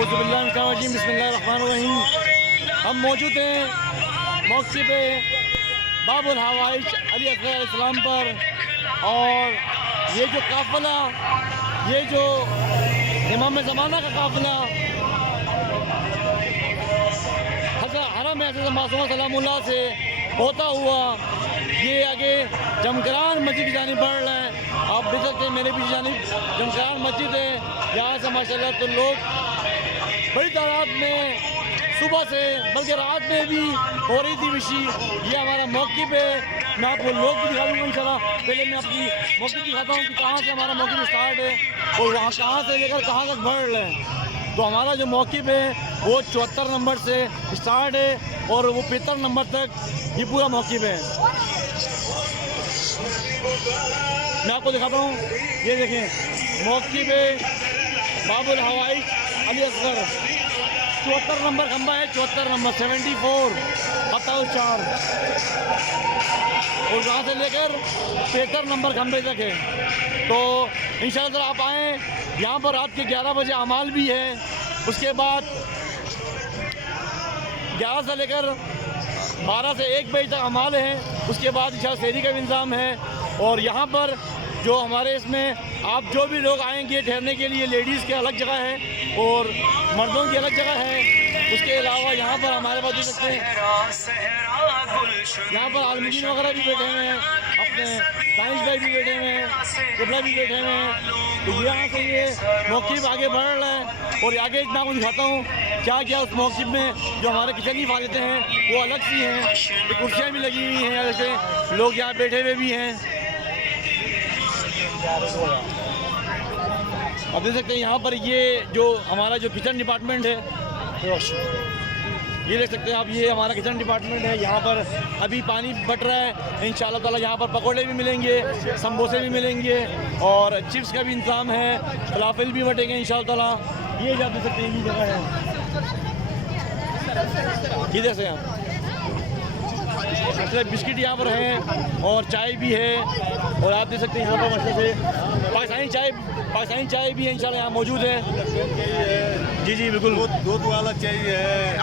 اعوذ باللہ من الشیطان الرجیم، بسم اللہ الرحمن الرحیم۔ ہم موجود ہیں موقع پہ باب الحوائج علی اصغر علیہ السلام پر، اور یہ جو قافلہ، یہ جو امام زمانہ کا قافلہ حضرت حرم حضرت معصومہ سلام اللہ سے ہوتا ہوا یہ آگے جمکران مسجد کی جانب بڑھ رہا ہے۔ آپ دیکھ سکتے ہیں میرے پیچھے جانب جمکران مسجد ہے، یہاں سے ماشاءاللہ تو لوگ بڑی تعداد میں صبح سے بلکہ رات میں بھی ہو رہی تھی وشی۔ یہ ہمارا موقف ہے، میں آپ کو لوگ بھی دکھا دوں گا انشاءاللہ۔ پہلے میں اپنی موقف دکھاتا ہوں کہ کہاں سے ہمارا موقف اسٹارٹ ہے اور وہاں کہاں سے لے کر کہاں تک بڑھ رہے ہیں۔ تو ہمارا جو موقف ہے وہ 74 نمبر سے اسٹارٹ ہے اور وہ 75 نمبر تک یہ پورا موقف ہے۔ میں آپ کو دکھاتا ہوں، یہ دیکھیں موقف ہے باب الحوائج علی اصغر، 74 نمبر کھمبا ہے، 74 نمبر 74 4، اور وہاں سے لے کر 75 نمبر کھمبے تک ہے۔ تو انشاءاللہ ذرا آپ آئیں، یہاں پر رات کے 11 بجے اعمال بھی ہے، اس کے بعد 11 سے لے کر 12 سے 1 بجے تک اعمال ہیں، اس کے بعد انشاءاللہ سحری کا بھی انتظام ہے۔ اور یہاں پر جو ہمارے اس میں آپ جو بھی لوگ آئیں گے ٹھہرنے کے لیے، لیڈیز کے الگ جگہ ہے اور مردوں کی الگ جگہ ہے۔ اس کے علاوہ یہاں پر ہمارے پاس دیکھ سکتے ہیں یہاں پر عالمین وغیرہ بھی بیٹھے ہوئے ہیں، اپنے دانش بھائی بھی بیٹھے ہوئے ہیں، قبلہ بھی بیٹھے ہوئے ہیں۔ تو یہاں سے یہ موقف آگے بڑھ رہا ہے، اور آگے میں آپ کو دکھاتا ہوں کیا کیا اس موقف میں جو ہمارے کچن کی حفاظتیں ہیں وہ الگ سی ہیں۔ یہ کرسیاں بھی لگی ہوئی ہیں، جیسے لوگ یہاں بیٹھے ہوئے بھی ہیں۔ آپ دیکھ سکتے ہیں یہاں پر یہ جو ہمارا جو کچن ڈپارٹمنٹ ہے، یہ دیکھ سکتے ہیں آپ، یہ ہمارا کچن ڈپارٹمنٹ ہے۔ یہاں پر ابھی پانی بٹ رہا ہے، انشاءاللہ تعالیٰ یہاں پر پکوڑے بھی ملیں گے، سمبوسے بھی ملیں گے، اور چپس کا بھی انتظام ہے، فلافل بھی بٹیں گے انشاءاللہ تعالیٰ۔ یہ جو آپ دیکھ سکتے ہیں یہ جگہ ہے، یہ دیکھ سکتے ہیں آپ بسکٹ یہاں پر ہیں اور چائے بھی ہے، اور آپ دیکھ سکتے ہیں یہاں پر مسئلہ سے پاکستانی چائے بھی ہے انشاءاللہ یہاں موجود ہے۔ جی جی بالکل، دودھ والا چاہیے۔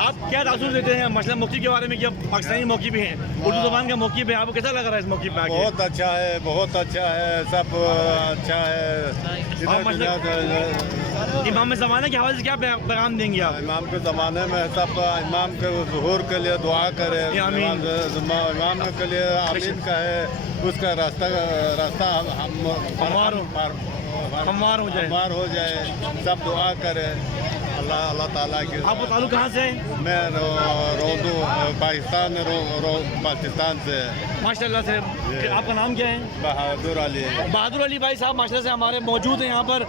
آپ کیا تاثر دیتے ہیں مسئلہ موقع کے بارے میں؟ کیا پاکستانی موقع بھی ہیں، اردو زبان کا موقع بھی ہے، آپ کو کیسا لگ رہا ہے اس موقع پہ آگے؟ بہت اچھا ہے، بہت اچھا ہے، سب اچھا ہے۔ امام زمانہ کے حوالے سے کیا پیغام دیں گے آپ؟ امام کے زمانے میں سب امام کے ظہور کے لیے دعا کرے، امام کے لیے آمین کا ہے، اس کا راستہ ہموار ہو جائے، سب دعا کرے اللہ تعالیٰ کی۔ آپ کا تعلق کہاں سے ہے؟ میں روندو پاکستان سے۔ ماشاءاللہ سے، آپ کا نام کیا ہے؟ بہادر علی۔ بہادر علی بھائی صاحب ماشاءاللہ سے ہمارے موجود ہیں یہاں پر،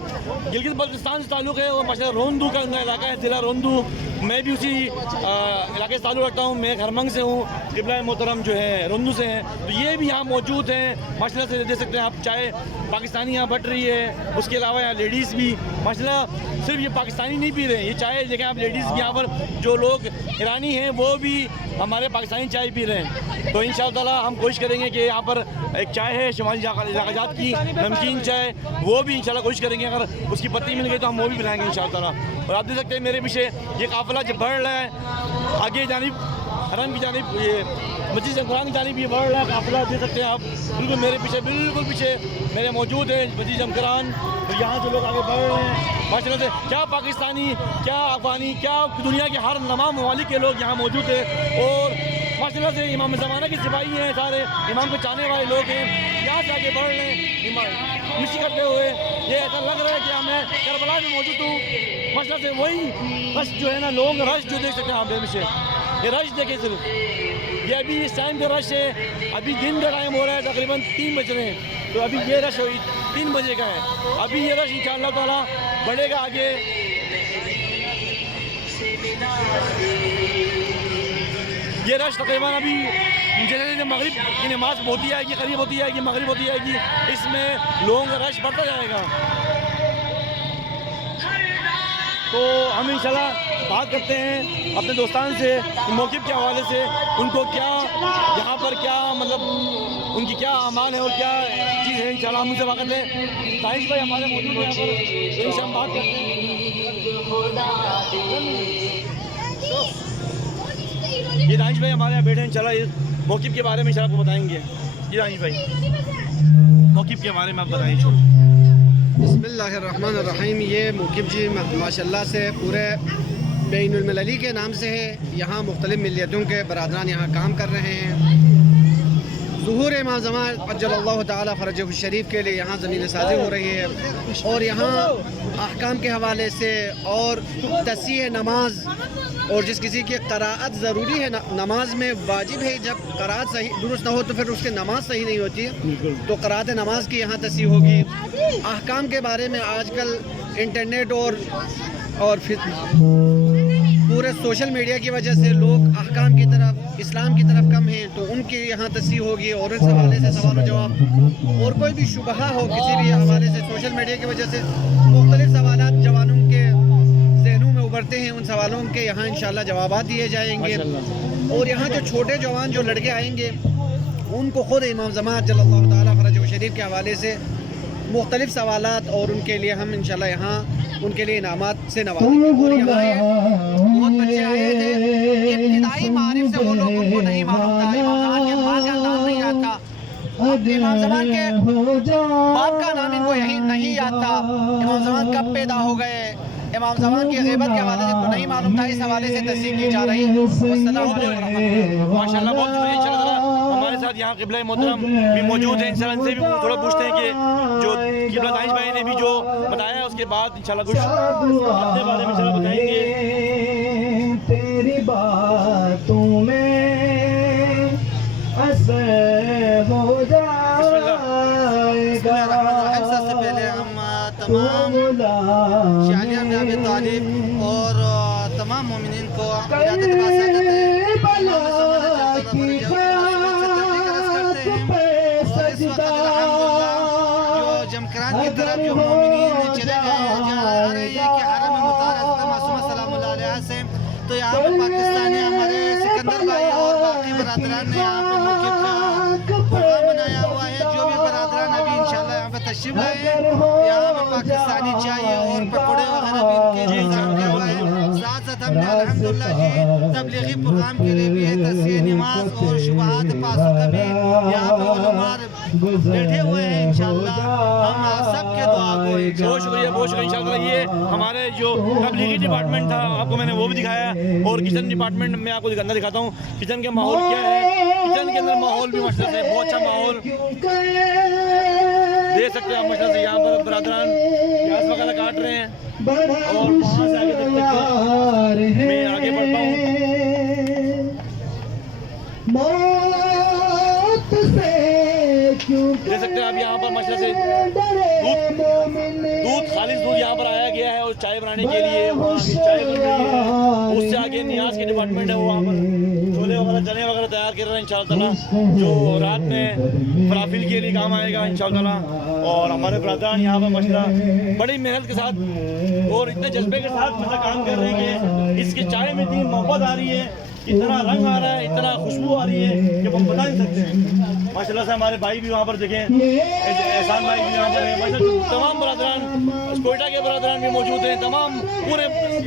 گلگت بلتستان سے تعلق ہے، اور ماشاءاللہ روندو کا علاقہ ہے، ضلع روندو۔ میں بھی اسی علاقے سے تعلق رکھتا ہوں، میں خرمنگ سے ہوں، قبلہ محترم جو ہے روندو سے ہیں، تو یہ بھی یہاں موجود ہیں ماشاءاللہ سے۔ دیکھ سکتے ہیں آپ چائے پاکستانی یہاں بٹ رہی ہے، اس کے علاوہ یہاں لیڈیز بھی ماشاءاللہ صرف یہ پاکستانی نہیں پی رہے ہیں، یہ چائے دیکھیں آپ، لیڈیز بھی یہاں پر جو لوگ ایرانی ہیں وہ بھی ہمارے پاکستانی چائے پی رہے ہیں۔ تو انشاءاللہ تعالیٰ ہم کوشش کریں گے کہ یہاں پر ایک چائے ہے شمالی علاقہ جات کی نمکین چائے، وہ بھی انشاءاللہ کوشش کریں گے، اگر اس کی پتی مل گئی تو ہم وہ بھی پلائیں گے انشاءاللہ تعالیٰ۔ اور آپ دیکھ سکتے ہیں میرے پیچھے یہ قافلہ جب بڑھ رہا ہے آگے جانب حرم کی جانب، یہ مسجد جمکران کی جانب یہ بڑھ رہا ہے قافلہ، دیکھ سکتے ہیں آپ بالکل میرے پیچھے، بالکل پیچھے میرے موجود ہے مسجد جمکران۔ تو یہاں سے لوگ آگے بڑھ رہے ہیں ماشاءاللہ سے، کیا پاکستانی، کیا افغانی، کیا دنیا کے ہر تمام ممالک کے لوگ یہاں موجود ہیں، اور ماشاءاللہ سے امام زمانہ کے سپاہی ہیں، سارے امام کو چاہنے والے لوگ ہیں، یہاں سے آگے بڑھ رہے ہیں مشی کرتے ہوئے۔ یہ ایسا لگ رہا ہے کہ میں کربلا میں موجود ہوں ماشاءاللہ سے، وہی رش جو ہے نا، لوگ رش جو دیکھ سکتے ہیں آپ پیچھے، یہ رش دیکھیں صرف، یہ ابھی اس ٹائم پہ رش ہے، ابھی دن کا ٹائم ہو رہا ہے، تقریباً 3 بج رہے ہیں، تو ابھی یہ رش 3 بجے کا ہے، ابھی یہ رش انشاءاللہ تعالیٰ بڑھے گا آگے۔ یہ رش تقریباً ابھی جیسے مغرب کی نماز ہوتی آئے گی، قریب ہوتی آئے گی، مغرب ہوتی آئے گی، اس میں لوگوں کا رش بڑھتا جائے گا۔ تو ہم انشاءاللہ بات کرتے ہیں اپنے دوستان سے موقف کے حوالے سے، ان کو کیا یہاں پر کیا مطلب ان کی کیا اعمال ہے اور کیا چیز ہے، انشاءاللہ ہم ان سے بات کرتے ہیں۔ دانش بھائی ہمارے موجود ہیں یہاں پر، ان سے ہم بات کرتے ہیں۔ یہ دانش بھائی ہمارے یہاں بیٹھے ہیں، انشاءاللہ اس موقف کے بارے میں انشاءاللہ آپ کو بتائیں گے. جی دانش بھائی موقف کے بارے میں آپ بتائیں. بسم اللہ الرحمن الرحیم. یہ موقف جی ماشاءاللہ سے پورے بین المللی کے نام سے ہے. یہاں مختلف ملیتوں کے برادران یہاں کام کر رہے ہیں. ظہور امام زمان عجل اللہ تعالیٰ فرجہ الشریف کے لیے یہاں زمین سازی ہو رہی ہے، اور یہاں احکام کے حوالے سے اور تصحیح نماز، اور جس کسی کی قراءت ضروری ہے نماز میں واجب ہے، جب قراءت صحیح درست نہ ہو تو پھر اس کی نماز صحیح نہیں ہوتی ہے، تو قراءت نماز کی یہاں تصحیح ہوگی. احکام کے بارے میں آج کل انٹرنیٹ اور پورے سوشل میڈیا کی وجہ سے لوگ احکام کی طرف، اسلام کی طرف کم ہیں، تو ان کی یہاں تصحیح ہوگی. اور اس حوالے سے سوال و جواب اور کوئی بھی شبہہ ہو کسی بھی حوالے سے، سوشل میڈیا کی وجہ سے مختلف سوالات جوانوں کے ذہنوں میں ابھرتے ہیں، ان سوالوں کے یہاں انشاءاللہ جوابات دیے جائیں گے. اور یہاں جو چھوٹے جوان جو لڑکے آئیں گے ان کو خود امام زمان جل اللہ تعالیٰ فرجہ شریف کے حوالے سے مختلف سوالات، اور ان کے لیے ہم انشاءاللہ یہاں ان کے لیے انعامات سے نوازیں گے. اور یہاں بہت بچے آئے تھے، ابتدائی معارف سے وہ لوگ ان کو نہیں معلوم تھا، امام زمان کے ماں کا نام نہیں یاد تھا، امام زمان کے باپ کا نام ان کو یہی نہیں یاد تھا، امام زمان کب پیدا ہو گئے، امام زمان کی غیبت کے حوالے سے ان کو نہیں معلوم تھا. اس حوالے سے تصحیح کی جا رہی ہے. السلام علیکم ورحمۃ اللہ. ماشاءاللہ بہت شکریہ. انشاءاللہ ہمارے ساتھ یہاں قبلہ محترم بھی موجود ہیں، انشاءاللہ ان سے بھی تھوڑا پوچھتے ہیں کہ جو قبلہ دانش بھائی نے بھی جو بتایا اس کے بعد انشاءاللہ کچھ اپنے بارے میں انشاءاللہ بتائیں گے. تیری باتوں میں اثر ہو جائے گا. سب سے پہلے ہم تمام شاہجہاں بن ابی طالب اور تمام مومنین کو ولادت باسعادت جو جمکران کی طرف جو مومنین چلے گئے جا رہے ہیں کہ حرم مطہرہ معصومہ سلام اللہ علیہ سے، تو یہاں پہ پاکستانی ہمارے سکندر بھائی اور باقی برادران نے یہاں پہ موقف کا پروگرام بنایا ہوا ہے. جو بھی برادران ابھی انشاءاللہ یہاں پہ تشریف لائے ہیں، یہاں پہ پاکستانی چائے اور پکوڑے وغیرہ بھی ان کے انتظام کیا ہوا ہے. ساتھ ساتھ ہم نے الحمدللہ جی تبلیغی پروگرام کے لیے بھی ہے، تصحیح نماز اور شبہات پاسوں کا بھی یہاں پہ علماء بیٹھے ہوئے ہیں. انشاءاللہ ہم سب کے دعا کو بہت شکریہ بہت شکریہ. انشاءاللہ یہ ہمارے جو تبلیغی ڈپارٹمنٹ تھا آپ کو میں نے وہ بھی دکھایا، اور کچن ڈپارٹمنٹ میں آپ کو اندر دکھاتا ہوں کچن کا ماحول کیا ہے. کچن کے اندر ماحول بھی ماشاءاللہ سے بہت اچھا ماحول دیکھ سکتے ہیں آپ. ماشاءاللہ سے یہاں پر برادران پیاز وغیرہ کاٹ رہے ہیں، اور وہاں سے آگے دیکھ سکتے ہیں میں آگے بڑھتا ہوں. دیکھ سکتے ہیں آپ یہاں پر ماشاءاللہ سے دودھ خالص دودھ یہاں پر آیا گیا ہے، اور چائے بنانے کے لیے وہاں کی چائے بن رہی ہے. اس سے آگے نیاز کے ڈپارٹمنٹ ہے، وہ وہاں پر چھولے وغیرہ چنے وغیرہ تیار کر رہے ہیں انشاءاللہ تعالیٰ، جو رات میں فلافل کے لیے کام آئے گا انشاءاللہ تعالیٰ. اور ہمارے برادران یہاں پر ماشاءاللہ بڑی محنت کے ساتھ اور اتنے جذبے کے ساتھ مطلب کام کر رہے ہیں کہ اس کی چائے میں اتنی محبت آ رہی ہے، اتنا رنگ آ رہا ہے، اتنا خوشبو آ رہی ہے کہ ہم بتا نہیں سکتے ہیں. ماشاءاللہ سے ہمارے بھائی بھی وہاں پر دیکھیں، احسان بھائی بھی یہاں پر ہیں. ماشاءاللہ تمام برادران کوئٹہ کے برادران بھی موجود ہیں، تمام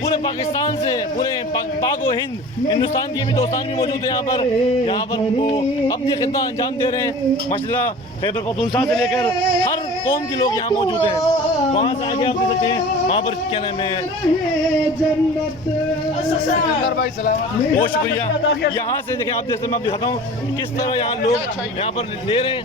پورے پاکستان سے، پورے پاک و ہند ہندوستان کے بھی دوستان بھی موجود ہیں یہاں پر وہ اپنی خدمت انجام دے رہے ہیں. ماشاءاللہ خیبر پختونخوا سے لے کر ہر قوم کے لوگ یہاں موجود ہیں. وہاں سے آگے آپ دیکھ سکتے ہیں وہاں پر کیا نام ہے. بہت شکریہ. یہاں سے دیکھیں آپ دیکھتے ہیں، میں آپ دکھاتا ہوں کس طرح یہاں لوگ یہاں پر لے رہے ہیں.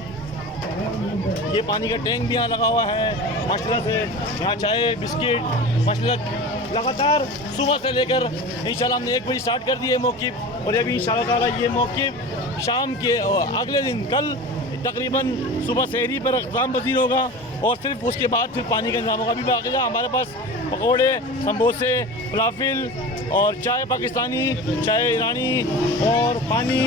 یہ پانی کا ٹینک بھی یہاں لگا ہوا ہے ماشاءاللہ سے. یہاں چائے بسکٹ ماشاءاللہ لگاتار صبح سے لے کر انشاءاللہ ہم نے 1 بجے اسٹارٹ کر دیے موقف، اور ابھی انشاءاللہ تعالیٰ یہ موقف شام کے اگلے دن کل تقریباً صبح سحری پر اختتام پذیر ہوگا، اور صرف اس کے بعد پھر پانی کا انتظام ہوگا. ابھی باقاعدہ ہمارے پاس پکوڑے، سمبوسے، فلافل اور چائے پاکستانی، چائے ایرانی اور پانی،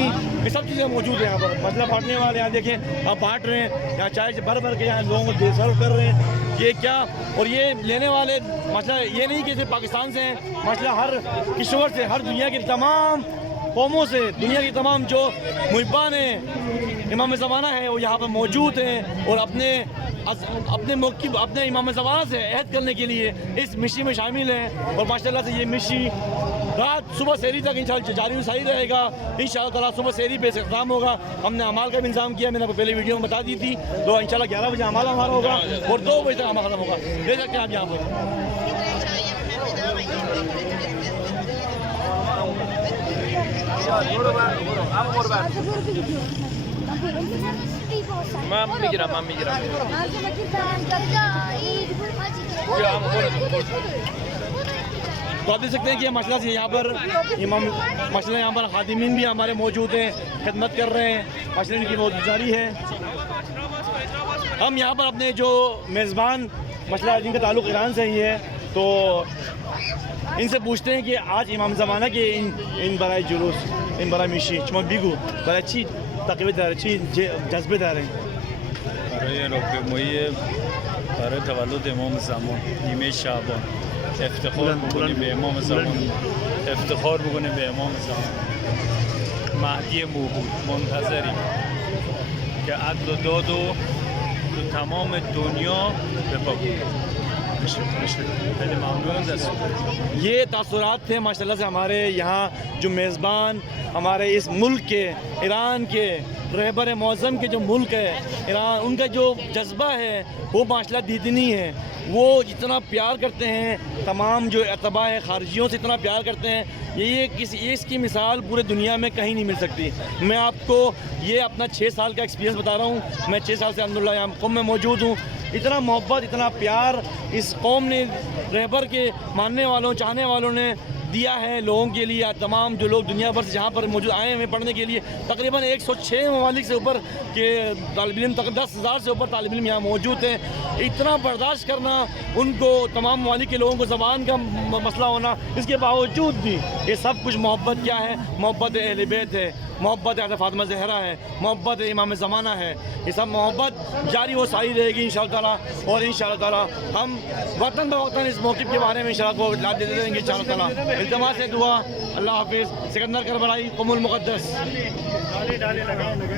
یہ سب چیزیں موجود ہیں یہاں پر. مطلب بانٹنے والے یہاں دیکھیں آپ بانٹ رہے ہیں، یہاں چائے سے بھر کے یہاں لوگوں کو سرو کر رہے ہیں. یہ کیا، اور یہ لینے والے مسئلہ یہ نہیں کہ صرف پاکستان سے ہیں، مسئلہ ہر کشور سے، ہر دنیا کے تمام قوموں سے دنیا کی تمام جو محبان امام زمانہ ہیں وہ یہاں پر موجود ہیں اور اپنے موقف اپنے امام زمانہ سے عہد کرنے کے لیے اس مشی میں شامل ہیں. اور ماشاءاللہ سے یہ مشی رات صبح سحری تک انشاءاللہ جاری و ساری رہے گا. انشاءاللہ تعالیٰ صبح سحری پہ اختتام ہوگا. ہم نے اعمال کا بھی انتظام کیا, میں نے آپ کو پہلے ویڈیو میں بتا دی تھی. تو انشاءاللہ 11 بجے اعمال ہمارا ہوگا اور 2 بجے تک اعمال ختم ہوگا. دیکھ سکتے ہیں آپ یہاں پر. تو آپ دیکھ سکتے ہیں کہ ماشاء اللہ سے یہاں پر ماشاء اللہ یہاں پر خادمین بھی ہمارے موجود ہیں, خدمت کر رہے ہیں. ماشاء اللہ ان کی بہت جاری ہے. ہم یہاں پر اپنے جو میزبان ماشاء اللہ جن کا تعلق ایران سے ہی ہے, تو ان سے پوچھتے ہیں کہ آج امام زمانہ کے ان برائے جلوس, ان برای میشی شما بگو برای چی تقویت داره, چی جذبه داره؟ برای راهپیمایی برای تولد امام زمان نیمه شعبان افتخار بکنیم به امام زمان, افتخار بکنیم به امام زمان. مهدی موعود منتظریم که عدل و داد و تو تمام دنیا بپا کنیم. خیلی ممنون دست. یہ تاثرات تھے ماشاء اللہ سے ہمارے یہاں جو میزبان ہمارے اس ملک کے, ایران کے رہبر معظم کے جو ملک ہے ایران, ان کا جو جذبہ ہے وہ ماشاء اللہ دیدنی ہے. وہ جتنا پیار کرتے ہیں تمام جو اتباع خارجیوں سے اتنا پیار کرتے ہیں, یہ اس کی مثال پورے دنیا میں کہیں نہیں مل سکتی. میں آپ کو یہ اپنا 6 سال کا ایکسپیرینس بتا رہا ہوں. میں 6 سال سے الحمدللہ یہاں قوم میں موجود ہوں. اتنا محبت اتنا پیار اس قوم نے رہبر کے ماننے والوں چاہنے والوں نے دیا ہے لوگوں کے لیے. تمام جو لوگ دنیا بھر سے جہاں پر موجود آئے ہیں پڑھنے کے لیے, تقریباً 106 ممالک سے اوپر کے طالب علم, 10,000 سے اوپر طالب علم یہاں موجود ہیں. اتنا برداشت کرنا ان کو, تمام ممالک کے لوگوں کو زبان کا مسئلہ ہونا, اس کے باوجود بھی یہ سب کچھ محبت کیا ہے؟ محبت اہل بیت ہے, محبت حضرت فاطمہ زہرا ہے, محبت امام زمانہ ہے. یہ سب محبت جاری و ساری رہے گی انشاءاللہ تعالیٰ. اور انشاءاللہ تعالیٰ ہم وطن بوطن اس موقف کے بارے میں انشاءاللہ کو اطلاع دیتے رہیں گے انشاءاللہ تعالیٰ. التماس ہے دعا. اللہ حافظ. سکندر کربلائی, قم المقدس.